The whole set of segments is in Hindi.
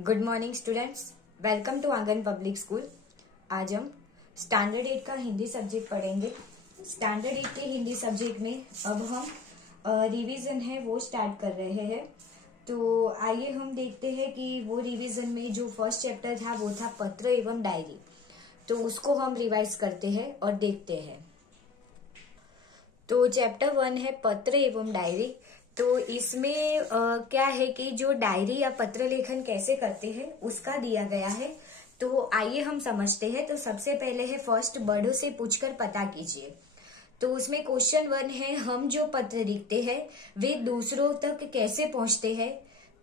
Good morning students, welcome to Aangan public school. आज हम स्टैंडर्ड 8 का हिंदी सब्जेक्ट पढ़ेंगे। स्टैंडर्ड 8 के हिंदी सब्जेक्ट में अब हम रिवीजन है वो स्टार्ट कर रहे हैं। तो आइए हम देखते हैं कि वो रिवीजन में जो फर्स्ट चैप्टर था वो था पत्र एवं डायरी। तो उसको हम रिवाइज करते हैं और देखते हैं। तो चैप्टर 1 है पत्र एवं डायरी। तो इसमें क्या है कि जो डायरी या पत्र लेखन कैसे करते हैं उसका दिया गया है। तो आइए हम समझते हैं। तो सबसे पहले है फर्स्ट, बड़ों से पूछकर पता कीजिए। तो उसमें क्वेश्चन 1 है, हम जो पत्र लिखते हैं वे दूसरों तक कैसे पहुंचते हैं,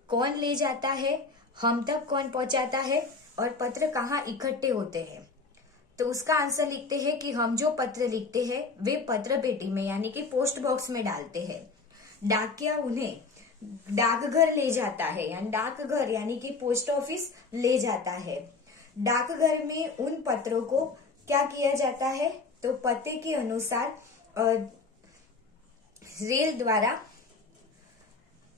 कौन ले जाता है, हम तक कौन पहुंचाता है और पत्र कहाँ इकट्ठे होते हैं। तो उसका आंसर लिखते हैं कि हम जो पत्र लिखते हैं वे पत्र पेटी में यानी कि पोस्ट बॉक्स में डालते हैं। डाकिया उन्हें डाकघर ले जाता है, यानी डाकघर यानी कि पोस्ट ऑफिस ले जाता है। डाकघर में उन पत्रों को क्या किया जाता है, तो पते के अनुसार रेल द्वारा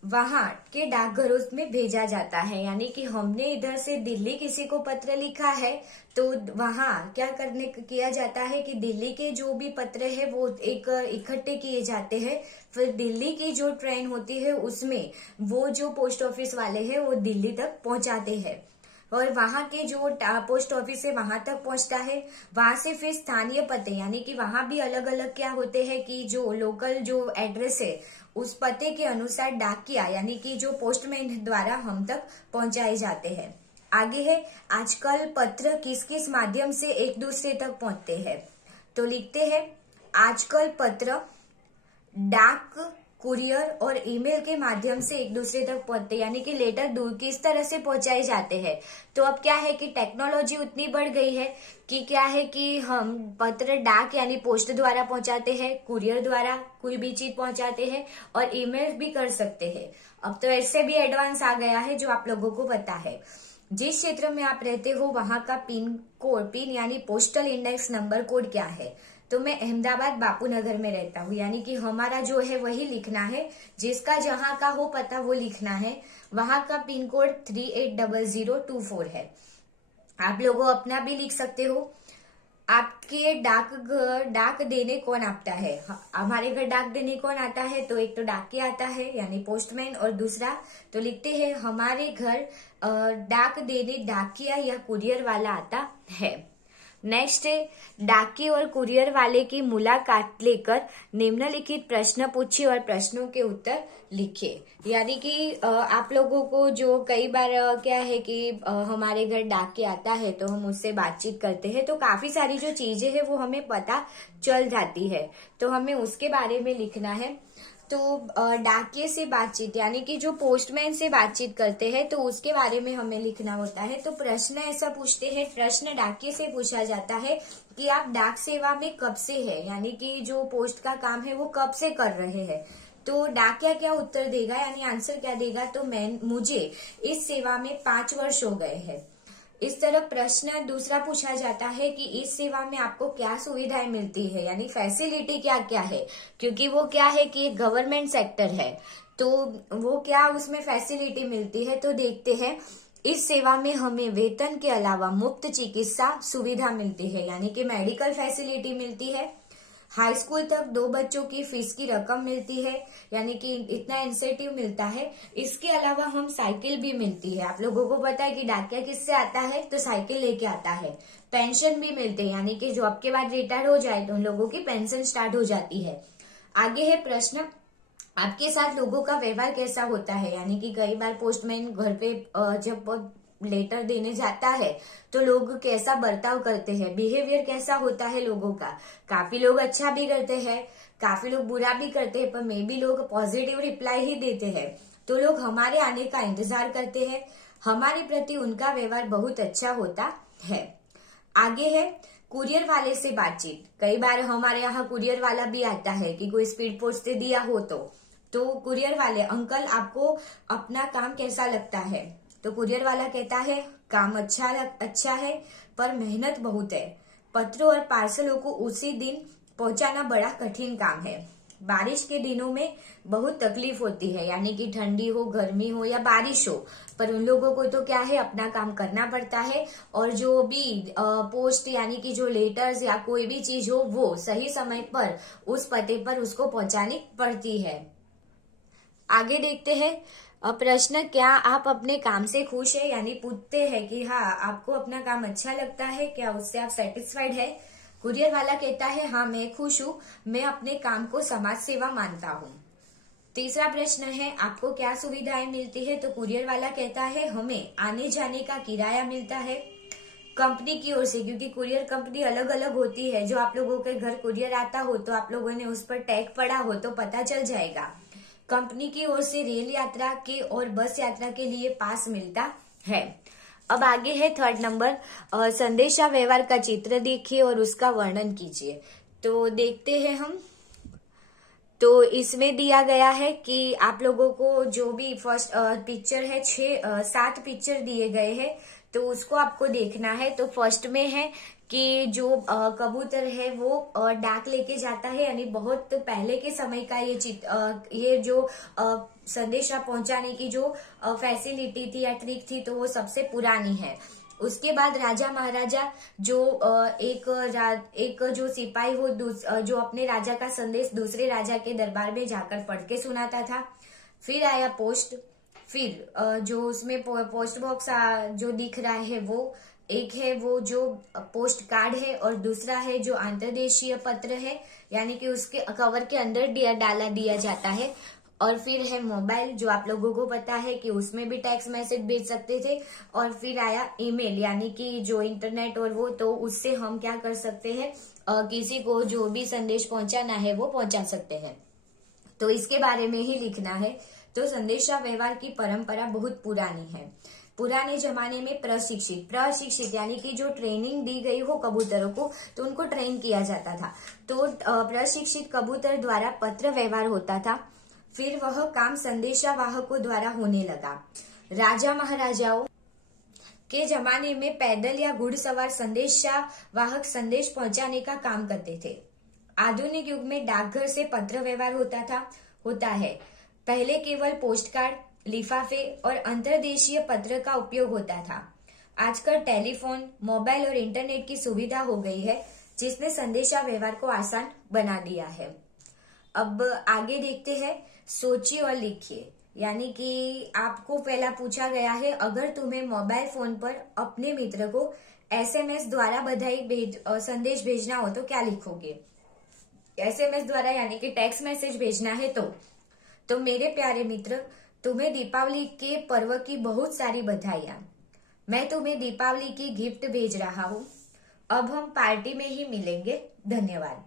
वहां के डाकघरों में भेजा जाता है। यानी कि हमने इधर से दिल्ली किसी को पत्र लिखा है तो वहां क्या किया जाता है कि दिल्ली के जो भी पत्र है वो एक इकट्ठे किए जाते हैं। फिर दिल्ली की जो ट्रेन होती है उसमें वो जो पोस्ट ऑफिस वाले हैं वो दिल्ली तक पहुंचाते हैं और वहां के जो पोस्ट ऑफिस है वहां तक पहुंचता है। वहां से फिर स्थानीय पते यानी कि वहां भी अलग अलग क्या होते हैं कि जो लोकल जो एड्रेस है उस पते के अनुसार डाकिया यानी कि जो पोस्टमैन द्वारा हम तक पहुंचाए जाते हैं। आगे है, आजकल पत्र किस किस माध्यम से एक दूसरे तक पहुंचते हैं। तो लिखते हैं, आजकल पत्र डाक, कुरियर और ईमेल के माध्यम से एक दूसरे तक पहुंचते यानी कि लेटर दूर किस तरह से पहुंचाए जाते हैं। तो अब क्या है कि टेक्नोलॉजी उतनी बढ़ गई है कि क्या है कि हम पत्र डाक यानी पोस्ट द्वारा पहुंचाते हैं, कुरियर द्वारा कोई भी चीज पहुंचाते हैं और ईमेल भी कर सकते हैं। अब तो ऐसे भी एडवांस आ गया है जो आप लोगों को पता है। जिस क्षेत्र में आप रहते हो वहां का पिन यानी पोस्टल इंडेक्स नंबर कोड क्या है। तो मैं अहमदाबाद बापू नगर में रहता हूँ, यानी कि हमारा जो है वही लिखना है, जिसका जहां का हो पता वो लिखना है। वहां का पिन कोड 380024 है। आप लोगों अपना भी लिख सकते हो। आपके डाक देने कौन आता है, हमारे घर डाक देने कौन आता है, तो एक तो डाकिया आता है यानी पोस्टमैन और दूसरा तो लिखते हैं हमारे घर डाक देने डाकिया या कुरियर वाला आता है। नेक्स्ट है, डाकी और कुरियर वाले की मुलाकात लेकर निम्नलिखित प्रश्न पूछिए और प्रश्नों के उत्तर लिखिए। यानी कि आप लोगों को जो कई बार क्या है कि हमारे घर डाके आता है तो हम उससे बातचीत करते हैं तो काफी सारी जो चीजें हैं वो हमें पता चल जाती है, तो हमें उसके बारे में लिखना है। तो डाकिये से बातचीत यानी कि जो पोस्टमैन से बातचीत करते हैं तो उसके बारे में हमें लिखना होता है। तो प्रश्न ऐसा पूछते हैं, प्रश्न डाकिये से पूछा जाता है कि आप डाक सेवा में कब से है, यानी कि जो पोस्ट का काम है वो कब से कर रहे हैं। तो डाकिया क्या उत्तर देगा यानी आंसर क्या देगा, तो मुझे इस सेवा में 5 वर्ष हो गए हैं। इस तरह प्रश्न दूसरा पूछा जाता है कि इस सेवा में आपको क्या सुविधाएं मिलती है, यानी फैसिलिटी क्या क्या है, क्योंकि वो क्या है कि गवर्नमेंट सेक्टर है तो वो क्या उसमें फैसिलिटी मिलती है। तो देखते हैं, इस सेवा में हमें वेतन के अलावा मुफ्त चिकित्सा सुविधा मिलती है यानी कि मेडिकल फैसिलिटी मिलती है। हाई स्कूल तक 2 बच्चों की फीस की रकम मिलती है यानी कि इतना इंसेंटिव मिलता है। इसके अलावा हम साइकिल भी मिलती है। आप लोगों को पता है कि डाकिया किससे आता है, तो साइकिल लेके आता है। पेंशन भी मिलते हैं यानी कि जॉब के बाद रिटायर हो जाए तो उन लोगों की पेंशन स्टार्ट हो जाती है। आगे है प्रश्न, आपके साथ लोगों का व्यवहार कैसा होता है, यानी कि कई बार पोस्टमैन घर पे जब लेटर देने जाता है तो लोग कैसा बर्ताव करते हैं, बिहेवियर कैसा होता है लोगों का। काफी लोग अच्छा भी करते हैं, काफी लोग बुरा भी करते हैं, पर मे भी लोग पॉजिटिव रिप्लाई ही देते हैं। तो लोग हमारे आने का इंतजार करते हैं, हमारे प्रति उनका व्यवहार बहुत अच्छा होता है। आगे है कुरियर वाले से बातचीत। कई बार हमारे यहाँ कुरियर वाला भी आता है कि कोई स्पीड पोस्ट से दिया हो तो कुरियर वाले, अंकल आपको अपना काम कैसा लगता है। तो कुरियर वाला कहता है काम अच्छा है पर मेहनत बहुत है, पत्रों और पार्सलों को उसी दिन पहुंचाना बड़ा कठिन काम है। बारिश के दिनों में बहुत तकलीफ होती है, यानी कि ठंडी हो, गर्मी हो या बारिश हो, पर उन लोगों को तो क्या है, अपना काम करना पड़ता है और जो भी पोस्ट यानी कि जो लेटर्स या कोई भी चीज हो वो सही समय पर उस पते पर उसको पहुंचानी पड़ती है। आगे देखते हैं प्रश्न, क्या आप अपने काम से खुश है, यानी पूछते हैं कि हाँ आपको अपना काम अच्छा लगता है, क्या उससे आप सेटिस्फाइड है। कुरियर वाला कहता है हाँ मैं खुश हूँ, मैं अपने काम को समाज सेवा मानता हूँ। तीसरा प्रश्न है, आपको क्या सुविधाएं मिलती है, तो कुरियर वाला कहता है हमें आने जाने का किराया मिलता है कंपनी की ओर से, क्योंकि कुरियर कंपनी अलग अलग होती है। जो आप लोगों के घर कुरियर आता हो तो आप लोगों ने उस पर टैग पढ़ा हो तो पता चल जाएगा। कंपनी की ओर से रेल यात्रा के और बस यात्रा के लिए पास मिलता है। अब आगे है थर्ड नंबर, संदेशा व्यवहार का चित्र देखिए और उसका वर्णन कीजिए। तो देखते हैं हम। तो इसमें दिया गया है कि आप लोगों को जो भी फर्स्ट पिक्चर है 7 पिक्चर दिए गए हैं, तो उसको आपको देखना है। तो फर्स्ट में है कि जो कबूतर है वो डाक लेके जाता है, यानी बहुत पहले के समय का ये जो संदेशा पहुंचाने की जो फैसिलिटी थी या ट्रिक थी, तो वो सबसे पुरानी है। उसके बाद राजा महाराजा जो एक जो सिपाही हो जो अपने राजा का संदेश दूसरे राजा के दरबार में जाकर पढ़ के सुनाता था। फिर आया पोस्ट, फिर जो उसमें पोस्ट बॉक्स जो दिख रहा है वो एक है वो जो पोस्ट कार्ड है और दूसरा है जो अंतर्देशीय पत्र है, यानी कि उसके कवर के अंदर डाला दिया जाता है। और फिर है मोबाइल, जो आप लोगों को पता है कि उसमें भी टेक्स्ट मैसेज भेज सकते थे। और फिर आया ईमेल, यानी कि जो इंटरनेट और वो, तो उससे हम क्या कर सकते हैं, किसी को जो भी संदेश पहुंचाना है वो पहुंचा सकते हैं। तो इसके बारे में ही लिखना है। तो संदेशा व्यवहार की परंपरा बहुत पुरानी है। पुराने जमाने में प्रशिक्षित यानी कि जो ट्रेनिंग दी गई हो कबूतरों को, तो उनको ट्रेन किया जाता था। तो प्रशिक्षित कबूतर द्वारा पत्र व्यवहार होता था। फिर वह काम संदेशा वाहकों द्वारा होने लगा। राजा महाराजाओं के जमाने में पैदल या घुड़सवार संदेशा वाहक संदेश पहुंचाने का काम करते थे। आधुनिक युग में डाकघर से पत्र व्यवहार होता है। पहले केवल पोस्ट कार्ड, लिफाफे और अंतर्देशीय पत्र का उपयोग होता था। आजकल टेलीफोन, मोबाइल और इंटरनेट की सुविधा हो गई है, जिसने संदेशा व्यवहार को आसान बना दिया है। अब आगे देखते हैं, सोचिए और लिखिए। यानी कि आपको पहला पूछा गया है, अगर तुम्हें मोबाइल फोन पर अपने मित्र को एसएमएस द्वारा संदेश भेजना हो तो क्या लिखोगे। एसएमएस द्वारा यानी कि टेक्स्ट मैसेज भेजना है तो मेरे प्यारे मित्र, तुम्हें दीपावली के पर्व की बहुत सारी बधाइयां। मैं तुम्हें दीपावली की गिफ्ट भेज रहा हूँ। अब हम पार्टी में ही मिलेंगे। धन्यवाद।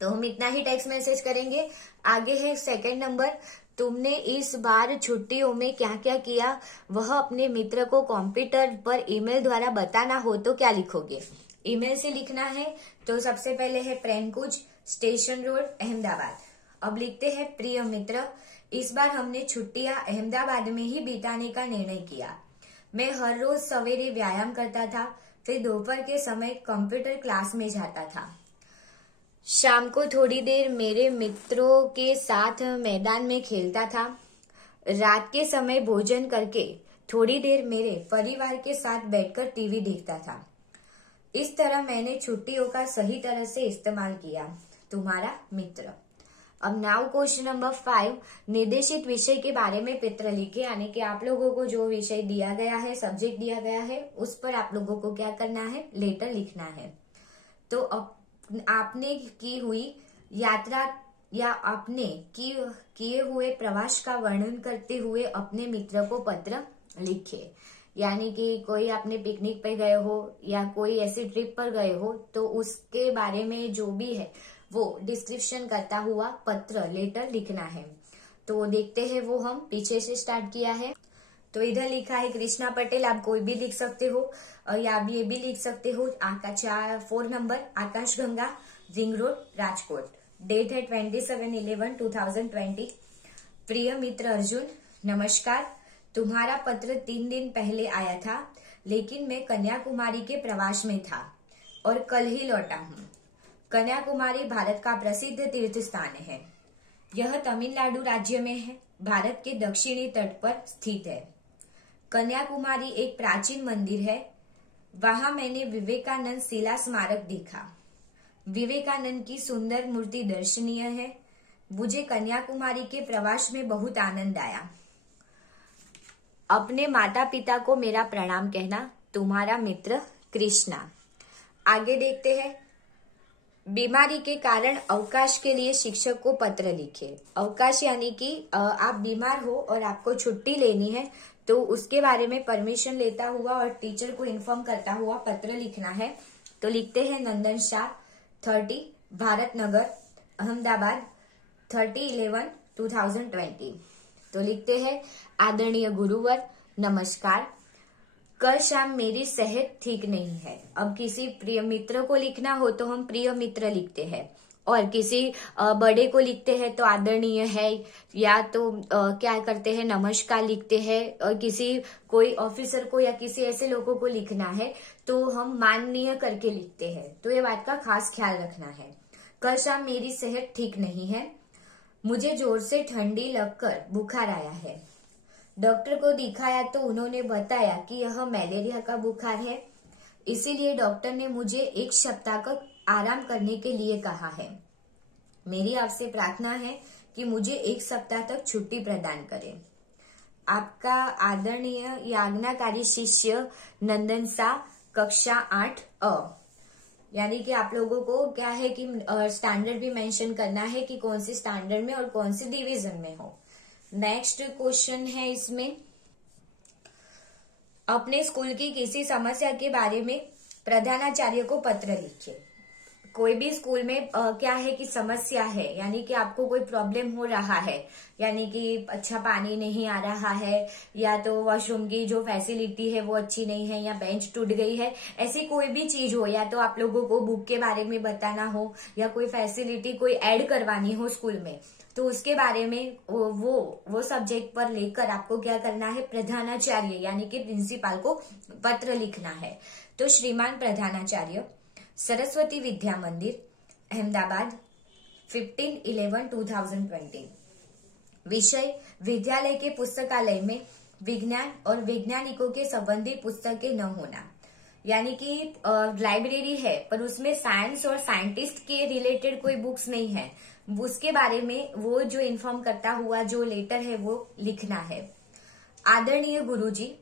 तो हम इतना ही टेक्स्ट मैसेज करेंगे। आगे है सेकंड नंबर, तुमने इस बार छुट्टियों में क्या क्या किया, वह अपने मित्र को कंप्यूटर पर ईमेल द्वारा बताना हो तो क्या लिखोगे। ईमेल से लिखना है। तो सबसे पहले है प्रेमकुंज, स्टेशन रोड, अहमदाबाद। अब लिखते हैं, प्रिय मित्र, इस बार हमने छुट्टियां अहमदाबाद में ही बिताने का निर्णय किया। मैं हर रोज सवेरे व्यायाम करता था, फिर दोपहर के समय कंप्यूटर क्लास में जाता था। शाम को थोड़ी देर मेरे मित्रों के साथ मैदान में खेलता था। रात के समय भोजन करके थोड़ी देर मेरे परिवार के साथ बैठकर टीवी देखता था। इस तरह मैंने छुट्टियों का सही तरह से इस्तेमाल किया। तुम्हारा मित्र। अब नाउ क्वेश्चन नंबर 5, निर्देशित विषय के बारे में पत्र लिखे। यानी कि आप लोगों को जो विषय दिया गया है, सब्जेक्ट दिया गया है, उस पर आप लोगों को क्या करना है, लेटर लिखना है। तो आपने की हुई यात्रा या आपने किए हुए प्रवास का वर्णन करते हुए अपने मित्र को पत्र लिखे। यानी कि कोई आपने पिकनिक पे गए हो या कोई ऐसी ट्रिप पर गए हो, तो उसके बारे में जो भी है वो डिस्क्रिप्शन करता हुआ पत्र, लेटर लिखना है। तो देखते हैं वो हम पीछे से स्टार्ट किया है। तो इधर लिखा है कृष्णा पटेल, आप कोई भी लिख सकते हो या आप ये भी लिख सकते हो। 4 number, Akash Ganga, ring road, Rajkot. Date है 27/11/2020। प्रिय मित्र अर्जुन, नमस्कार। तुम्हारा पत्र 3 दिन पहले आया था, लेकिन मैं कन्याकुमारी के प्रवास में था और कल ही लौटा हूँ। कन्याकुमारी भारत का प्रसिद्ध तीर्थ स्थान है। यह तमिलनाडु राज्य में है, भारत के दक्षिणी तट पर स्थित है। कन्याकुमारी एक प्राचीन मंदिर है, वहां मैंने विवेकानंद शिला स्मारक देखा। विवेकानंद की सुंदर मूर्ति दर्शनीय है। मुझे कन्याकुमारी के प्रवास में बहुत आनंद आया। अपने माता पिता को मेरा प्रणाम कहना, तुम्हारा मित्र कृष्णा। आगे देखते हैं। बीमारी के कारण अवकाश के लिए शिक्षक को पत्र लिखे। अवकाश यानी कि आप बीमार हो और आपको छुट्टी लेनी है, तो उसके बारे में परमिशन लेता हुआ और टीचर को इन्फॉर्म करता हुआ पत्र लिखना है। तो लिखते हैं नंदन शाह, 30 भारत नगर, अहमदाबाद, 30/11/2020। तो लिखते हैं आदरणीय गुरुवर, नमस्कार। कल शाम मेरी सेहत ठीक नहीं है। अब किसी प्रिय मित्र को लिखना हो तो हम प्रिय मित्र लिखते हैं, और किसी बड़े को लिखते हैं तो आदरणीय है, या तो क्या करते हैं नमस्कार लिखते हैं। और किसी कोई ऑफिसर को या किसी ऐसे लोगों को लिखना है तो हम माननीय करके लिखते हैं। तो ये बात का खास ख्याल रखना है। कल शाम मेरी सेहत ठीक नहीं है, मुझे जोर से ठंडी लगकर बुखार आया है। डॉक्टर को दिखाया तो उन्होंने बताया कि यह मलेरिया का बुखार है, इसीलिए डॉक्टर ने मुझे 1 सप्ताह तक आराम करने के लिए कहा है। मेरी आपसे प्रार्थना है कि मुझे 1 सप्ताह तक छुट्टी प्रदान करें। आपका आदरणीय आज्ञाकारी शिष्य नंदन शाह, कक्षा 8 यानी कि आप लोगों को क्या है कि स्टैंडर्ड भी मेंशन करना है कि कौन सी स्टैंडर्ड में और कौन सी डिवीजन में हो। नेक्स्ट क्वेश्चन है इसमें, अपने स्कूल की किसी समस्या के बारे में प्रधानाचार्य को पत्र लिखिए। कोई भी स्कूल में क्या है कि समस्या है, यानी कि आपको कोई प्रॉब्लम हो रहा है, यानी कि अच्छा पानी नहीं आ रहा है, या तो वॉशरूम की जो फैसिलिटी है वो अच्छी नहीं है, या बेंच टूट गई है, ऐसी कोई भी चीज हो, या तो आप लोगों को बुक के बारे में बताना हो, या कोई फैसिलिटी कोई ऐड करवानी हो स्कूल में, तो उसके बारे में वो सब्जेक्ट पर लेकर आपको क्या करना है, प्रधानाचार्य यानी कि प्रिंसिपल को पत्र लिखना है। तो श्रीमान प्रधानाचार्य, सरस्वती विद्या मंदिर, अहमदाबाद, 15/11/2020। विषय, विद्यालय के पुस्तकालय में विज्ञान और वैज्ञानिकों के संबंधी पुस्तकें न होना। यानी कि लाइब्रेरी है पर उसमें साइंस और साइंटिस्ट के रिलेटेड कोई बुक्स नहीं है, उसके बारे में वो जो इन्फॉर्म करता हुआ जो लेटर है वो लिखना है। आदरणीय गुरुजी,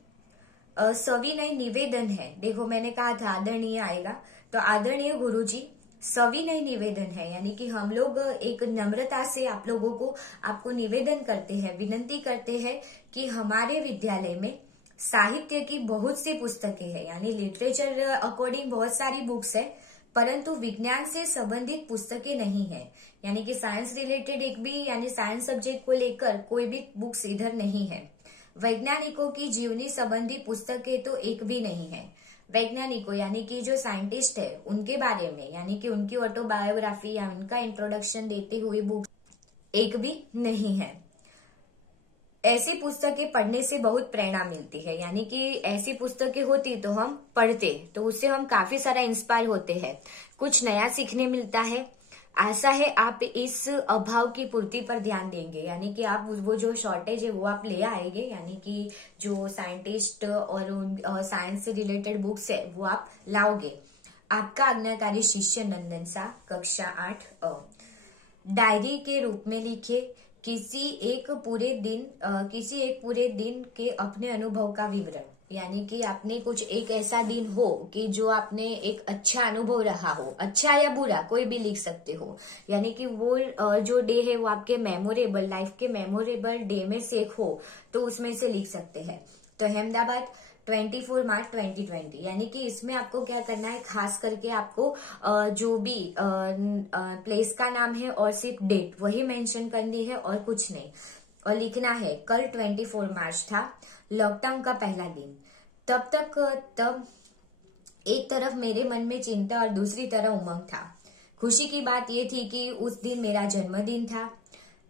सविनय निवेदन है। देखो मैंने कहा था आदरणीय आएगा, तो आदरणीय गुरुजी, सविनय निवेदन है, यानी कि हम लोग एक नम्रता से आप लोगों को आपको निवेदन करते हैं, विनती करते हैं कि हमारे विद्यालय में साहित्य की बहुत सी पुस्तकें हैं, यानी लिटरेचर अकॉर्डिंग बहुत सारी बुक्स है, परंतु विज्ञान से संबंधित पुस्तकें नहीं है, यानी कि साइंस रिलेटेड एक भी, यानी साइंस सब्जेक्ट को लेकर कोई भी बुक्स इधर नहीं है। वैज्ञानिकों की जीवनी संबंधी पुस्तकें तो एक भी नहीं है। वैज्ञानिकों यानी कि जो साइंटिस्ट है उनके बारे में, यानी कि उनकी ऑटोबायोग्राफी या उनका इंट्रोडक्शन देती हुई बुक एक भी नहीं है। ऐसी पुस्तकें पढ़ने से बहुत प्रेरणा मिलती है, यानी कि ऐसी पुस्तकें होती तो हम पढ़ते, तो उससे हम काफी सारा इंस्पायर होते हैं, कुछ नया सीखने मिलता है। आशा है आप इस अभाव की पूर्ति पर ध्यान देंगे, यानी कि आप वो जो शॉर्टेज है वो आप ले आएंगे, यानी कि जो साइंटिस्ट और साइंस से रिलेटेड बुक्स है वो आप लाओगे। आपका आज्ञाकारी शिष्य नंदन शाह, कक्षा 8 डायरी के रूप में लिखिए किसी एक पूरे दिन के अपने अनुभव का विवरण, यानी कि आपने कुछ एक ऐसा दिन हो कि जो आपने एक अच्छा अनुभव रहा हो, अच्छा या बुरा कोई भी लिख सकते हो, यानी कि वो जो डे है वो आपके मेमोरेबल, लाइफ के मेमोरेबल डे में से एक हो तो उसमें से लिख सकते हैं। तो अहमदाबाद 24 मार्च 2020, यानी कि इसमें आपको क्या करना है, खास करके आपको जो भी प्लेस का नाम है और सिर्फ डेट वही मेंशन करनी है और कुछ नहीं, और लिखना है कल 24 मार्च था, लॉकडाउन का पहला दिन। तब एक तरफ मेरे मन में चिंता और दूसरी तरफ उमंग था। खुशी की बात यह थी कि उस दिन मेरा जन्मदिन था।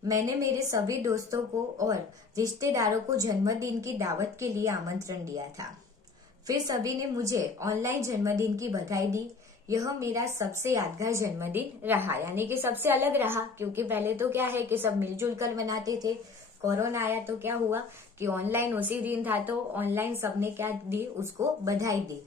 मैंने मेरे सभी दोस्तों को और रिश्तेदारों को जन्मदिन की दावत के लिए आमंत्रण दिया था। फिर सभी ने मुझे ऑनलाइन जन्मदिन की बधाई दी। यह मेरा सबसे यादगार जन्मदिन रहा, यानी कि सबसे अलग रहा, क्योंकि पहले तो क्या है कि सब मिलजुल कर मनाते थे। कोरोना आया तो क्या हुआ कि ऑनलाइन उसी दिन था, तो ऑनलाइन सबने क्या दी, उसको बधाई दी।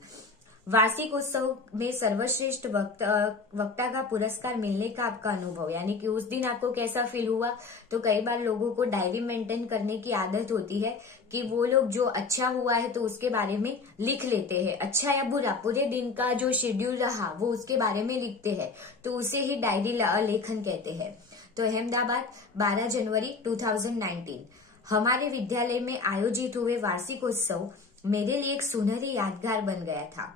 वार्षिक उत्सव में सर्वश्रेष्ठ वक्ता का पुरस्कार मिलने का आपका अनुभव, यानी कि उस दिन आपको कैसा फील हुआ। तो कई बार लोगों को डायरी मेंटेन करने की आदत होती है कि वो लोग जो अच्छा हुआ है तो उसके बारे में लिख लेते हैं, अच्छा या बुरा, पूरे दिन का जो शेड्यूल रहा वो उसके बारे में लिखते हैं, तो उसे ही डायरी लेखन कहते हैं। तो अहमदाबाद 12 जनवरी 2019 हमारे विद्यालय में आयोजित हुए वार्षिक उत्सव मेरे लिए एक सुनहरी यादगार बन गया था।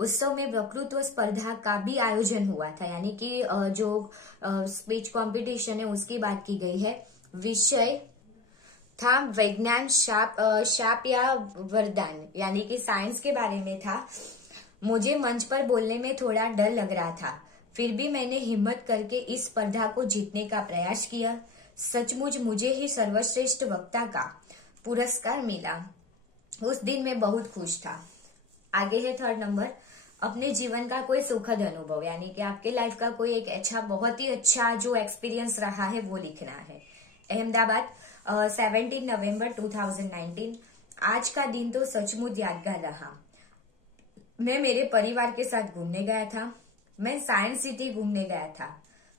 उत्सव में वक्तृत्व स्पर्धा का भी आयोजन हुआ था, यानी कि जो स्पीच कंपटीशन है उसकी बात की गई है। विषय था विज्ञान शाप या वरदान, यानी कि साइंस के बारे में था। मुझे मंच पर बोलने में थोड़ा डर लग रहा था, फिर भी मैंने हिम्मत करके इस स्पर्धा को जीतने का प्रयास किया। सचमुच मुझे ही सर्वश्रेष्ठ वक्ता का पुरस्कार मिला। उस दिन मैं बहुत खुश था। आगे है थर्ड नंबर, अपने जीवन का कोई सुखद अनुभव, यानी कि आपके लाइफ का कोई एक अच्छा, बहुत ही अच्छा जो एक्सपीरियंस रहा है वो लिखना है। अहमदाबाद 17 नवंबर 2019 आज का दिन तो सचमुच यादगार रहा। मैं मेरे परिवार के साथ घूमने गया था। मैं साइंस सिटी घूमने गया था।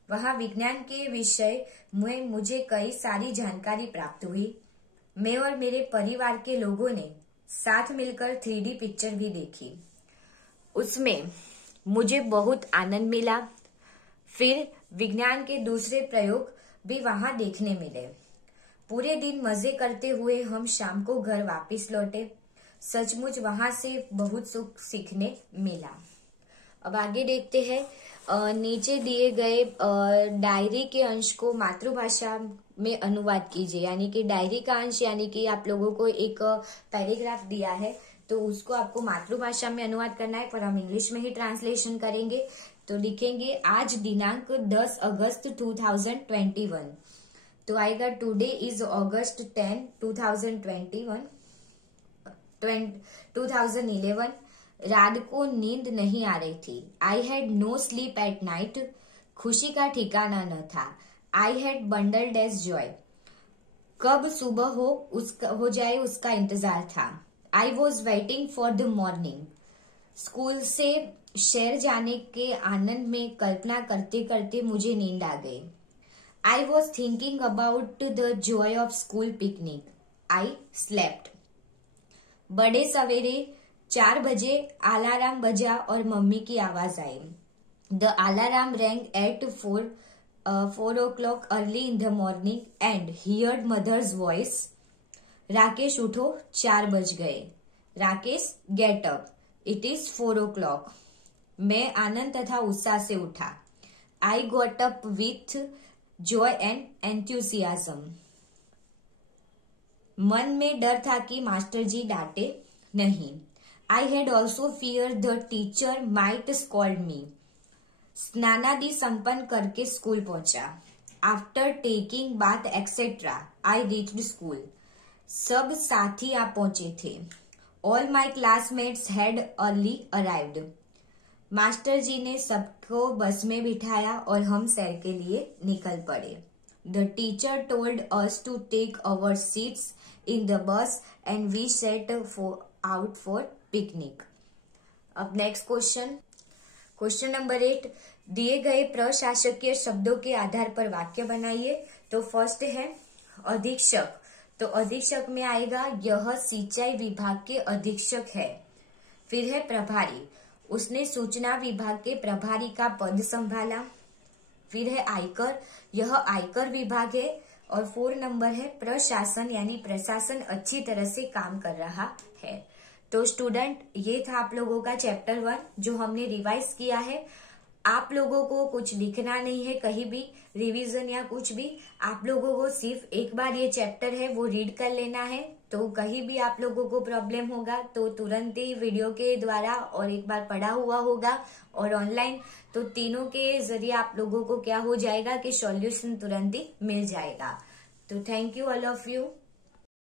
वहां विज्ञान के विषय में मुझे कई सारी जानकारी प्राप्त हुई। मैं और मेरे परिवार के लोगों ने साथ मिलकर 3D पिक्चर भी देखी, उसमें मुझे बहुत आनंद मिला। फिर विज्ञान के दूसरे प्रयोग भी वहां देखने मिले। पूरे दिन मजे करते हुए हम शाम को घर वापस लौटे। सचमुच वहां से बहुत सुख सीखने मिला। अब आगे देखते हैं, नीचे दिए गए डायरी के अंश को मातृभाषा में अनुवाद कीजिए, यानी कि डायरी का अंश, यानी कि आप लोगों को एक पैराग्राफ दिया है तो उसको आपको मातृभाषा में अनुवाद करना है, पर हम इंग्लिश में ही ट्रांसलेशन करेंगे। तो लिखेंगे आज दिनांक 10 अगस्त 2021, तो आएगा टुडे इज अगस्त 10 2011। रात को नींद नहीं आ रही थी। I had no sleep at night. खुशी का ठिकाना न था। I had bundled as joy. कब सुबह हो जाए उसका इंतजार था। I was waiting for the morning. School से शहर जाने के आनंद में कल्पना करते करते मुझे नींद आ गई। I was thinking about the Joy of school picnic. I slept. बड़े सवेरे 4 बजे अलार्म बजा और मम्मी की आवाज आई। The alarm rang at 4 o'clock early in the morning and heard mother's voice. Rakesh उठो, 4 बज गए। Rakesh get up, it is 4 o'clock। मैं आनंद तथा उत्साह से उठा। I got up with joy and enthusiasm. मन में डर था कि मास्टर जी डांटे नहीं। I had also fear the teacher might scold me. स्नानादि संपन्न करके स्कूल पहुंचा। After taking bath etcetera I reached school. सब साथी आ पहुंचे थे। All my classmates had early arrived. Master ji ने सबको बस में बिठाया और हम सैर के लिए निकल पड़े। The teacher told us to take our seats in the bus and we set out for picnic. अब नेक्स्ट क्वेश्चन नंबर 8, दिए गए प्रशासकीय शब्दों के आधार पर वाक्य बनाइए। तो फर्स्ट है अधीक्षक, तो अधीक्षक में आएगा यह सिंचाई विभाग के अधीक्षक है। फिर है प्रभारी, उसने सूचना विभाग के प्रभारी का पद संभाला। फिर है आयकर, यह आयकर विभाग है। और 4 नंबर है प्रशासन, यानी प्रशासन अच्छी तरह से काम कर रहा है। तो स्टूडेंट, ये था आप लोगों का चैप्टर 1 जो हमने रिवाइज किया है। आप लोगों को कुछ लिखना नहीं है, कहीं भी रिवीजन या कुछ भी। आप लोगों को सिर्फ एक बार ये चैप्टर है वो रीड कर लेना है। तो कहीं भी आप लोगों को प्रॉब्लम होगा तो तुरंत ही वीडियो के द्वारा और एक बार पढ़ा हुआ होगा और ऑनलाइन, तो तीनों के जरिए आप लोगों को क्या हो जाएगा कि सॉल्यूशन तुरंत ही मिल जाएगा। तो thank you all of you.